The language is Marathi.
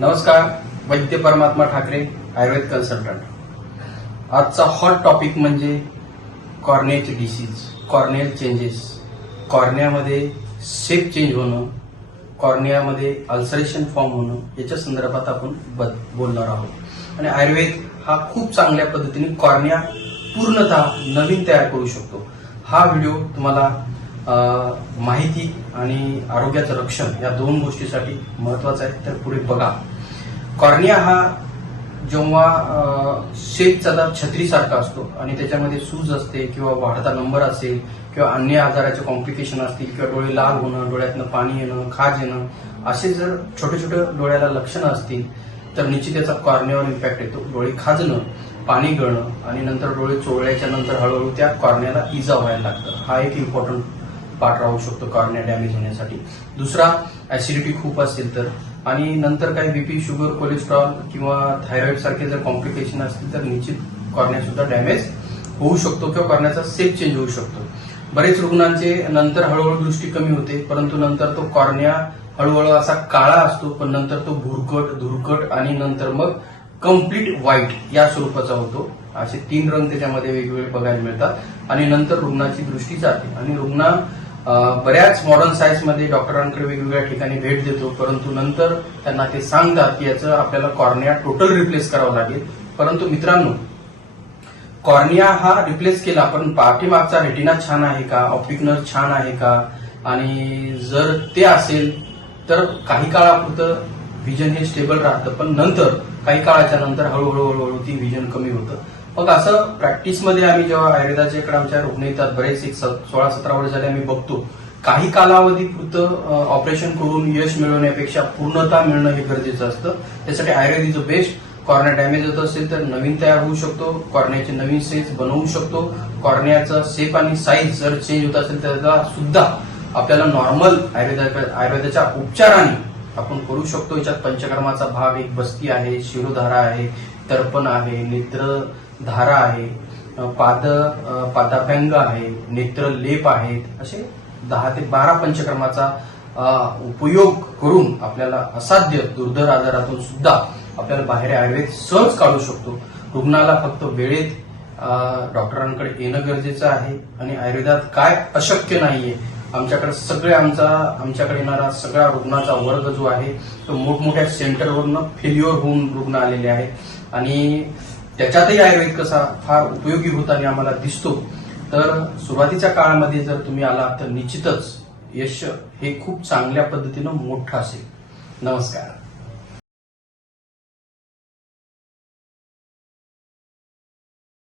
नमस्कार वैद्य परमात्मा ठाकरे आयुर्वेद कन्सल्टंट आजचा हॉट टॉपिक म्हणजे कॉर्नियाचे डिसीज कॉर्नियल चेंजेस कॉर्नियामध्ये शेप चेंज होणं कॉर्नियामध्ये अल्सरेशन फॉर्म होणं याच्या संदर्भात आपण ब- बोलणार आहोत. आणि आयुर्वेद हा खूप चांगल्या पद्धतीने कॉर्निया पूर्णतः नवीन तयार करू शकतो. हा व्हिडिओ तुम्हाला माहिती आणि आरोग्याचं रक्षण या दोन गोष्टीसाठी महत्वाचं आहे. तर पुढे बघा. कॉर्निया हा जेव्हा शेतचा छत्रीसारखा असतो आणि त्याच्यामध्ये सूज असते किंवा वाढता नंबर असेल किंवा अन्य आजाराचे कॉम्प्लिकेशन असतील किंवा डोळे लाल होणं डोळ्यातनं पाणी येणं खाज येणं असे जर छोटे छोटे डोळ्याला लक्षणं असतील तर निश्चित त्याचा कॉर्नियावर इम्पॅक्ट येतो. डोळे खाजणं पाणी गळणं आणि नंतर डोळे चोळल्याच्या नंतर हळूहळू त्या कॉर्नियाला इजा व्हायला लागतं. हा एक इम्पॉर्टंट पाठ राहू शकतो कॉर्निया डॅमेज होण्यासाठी. दुसरा ऍसिडिटी खूप असेल तर. आणि नंतर काही बीपी शुगर कोलेस्ट्रॉल किंवा थायरॉइड सारखे जर कॉम्प्लिकेशन असतील तर निश्चित कॉर्निया सुद्धा डॅमेज होऊ शकतो किंवा कॉर्नियाचा सेप चेंज होऊ शकतो. बरेच रुग्णांचे नंतर हळूहळू दृष्टी कमी होते परंतु नंतर तो कॉर्निया हळूहळू असा काळा असतो पण नंतर तो भुरकट धुरकट आणि नंतर मग कंप्लीट व्हाईट या स्वरूपाचा होतो. असे तीन रंग त्याच्यामध्ये वेगवेगळे बघायला मिळतात. आणि नंतर रुग्णाची दृष्टी जाते. आणि रुग्ण बऱ्याच मॉडर्न सायन्समध्ये डॉक्टरांकडे वेगवेगळ्या ठिकाणी भेट देतो परंतु नंतर त्यांना ते सांगतात की याचं आपल्याला कॉर्निया टोटल रिप्लेस करावं लागेल. परंतु मित्रांनो कॉर्निया हा रिप्लेस केला पण पाठीमागचा रेटिना छान आहे का? ऑप्टिक नर्व छान आहे का? आणि जर ते असेल तर काही काळापुरतं व्हिजन हे स्टेबल राहतं पण नंतर काही काळाच्या नंतर हळूहळू हळूहळू ती व्हिजन कमी होतं. मग असं प्रॅक्टिसमध्ये आम्ही जेव्हा आयुर्वेदाच्या इकडे आमच्या रुग्ण येतात बरेच एक सोळा सतरा वर्ष झाले आम्ही बघतो. काही कालावधी पुरतं ऑपरेशन करून यश मिळवण्यापेक्षा पूर्णता मिळणं हे गरजेचं असतं. त्यासाठी Ayurveda is best cornea damage होत असेल तर नवीन तयार होऊ शकतो. कॉर्नियाचे नवीन सेल्स बनवू शकतो. कॉर्नियाचा सेप आणि साईज जर चेंज होत असेल तर त्याचा सुद्धा आपल्याला नॉर्मल आयुर्वेदा आयुर्वेदाच्या उपचाराने आपण करू शकतो. याच्यात पंचकर्माचा भाग एक बस्ती आहे शिरोधारा आहे तर्पण आहे नेत्रधारा आहे पाद अ, पादाभ्यंग आहे नेत्र लेप आहेत असे दहा ते बारा पंचक्रमाचा उपयोग करून आपल्याला असाध्य दुर्धर आजारातून सुद्धा आपल्याला बाहेर आयुर्वेद सहज काढू शकतो. रुग्णाला फक्त वेळेत डॉक्टरांकडे येणं गरजेचं आहे आणि आयुर्वेदात काय अशक्य नाहीये. आमच्याकडे सगळे आमचा आमच्याकडे येणारा सगळा रुग्णाचा वर्ग जो आहे तो मोठमोठ्या सेंटरवरनं फेल्युअर होऊन रुग्ण आलेले आहेत. आणि त्याच्यातही आयुर्वेद कसा फार उपयोगी होताना आम्हाला दिसतो तर सुरुवातीच्या काळामध्ये जर तुम्ही आलात तर निश्चितच यश हे खूप चांगल्या पद्धतीनं मोठं असेल. नमस्कार.